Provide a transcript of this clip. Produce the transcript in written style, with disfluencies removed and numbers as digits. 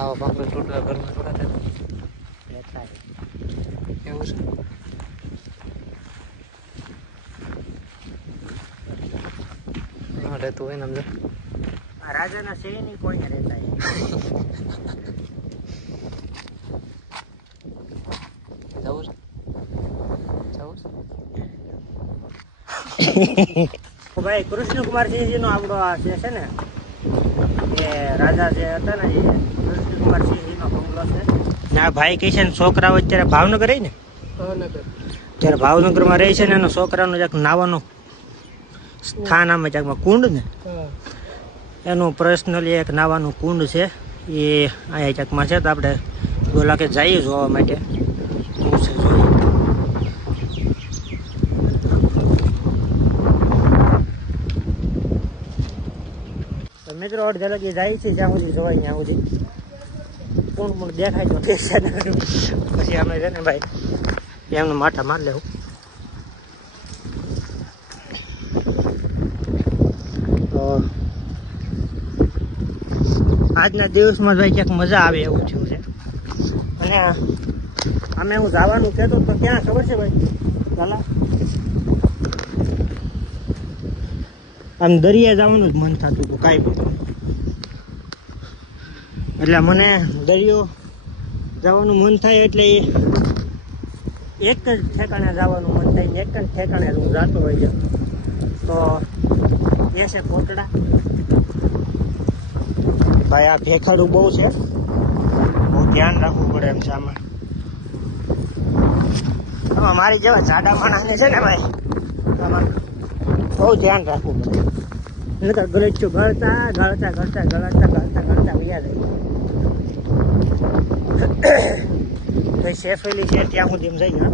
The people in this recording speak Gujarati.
આવા પાકને છોટલા ઘરમાં થોડા થાય એવું છે. રહેતું હોય ને સમજો રાજાના છે નહીં કોઈને રહેતા જવું છે ભાઈ કૃષ્ણકુમારસિંહજી નો આપણો આ છે ને એ રાજા જે હતા ને એ કૃષ્ણકુમારસિંહજી નો બંગલો છે. ના ભાઈ કહે છે ને છોકરાઓ અત્યારે ભાવનગર રહી ને ત્યારે ભાવનગરમાં રહે છે ને એનો છોકરાનો જ્યાંક નાવાનો સ્થાન આમાં જ્યાંકમાં કુંડ ને એનું પર્સનલી એક નાવાનું કુંડ છે એ અહીંયા જ્યાંકમાં છે. તો આપણે ગોલાકે જઈએ જોવા માટે શું છે જોઈએ. મિત્રો અડધે લગી જાય છે જ્યાં સુધી જોવાય ત્યાં સુધી કોણ પણ દેખાય તો ઠીક છે ને પછી અમે છે ને ભાઈ એમને માથા માર લેવું. તો આજના દિવસમાં ભાઈ ક્યાંક મજા આવે એવું થયું છે. અને અમે હું જવાનું કહેતો તો ક્યાં ખબર છે ભાઈ ચાલા આમ દરિયા જવાનું જ મન થતું હતું કાંઈ પણ. એટલે મને દરિયો જવાનું મન થાય એટલે એક જ ઠેકાણે જવાનું મન થાય ને એક જ ઠેકાણે હું જતો હોય છે. તો એ છે કોટડા. ભાઈ આ ભેખાડું બહુ છે, બહુ ધ્યાન રાખવું પડે એમ છે આમાં. મારી જેવા જાડા માણસને છે ને ભાઈ આમાં બહુ ધ્યાન રાખવું પડે. એટલે ગળચું ગળતા ગળતા ગળતા ગળતા ગળતા ગળતા વૈયા જાય. તો સેફેલી છે ત્યાં સુધી એમ જઈએ.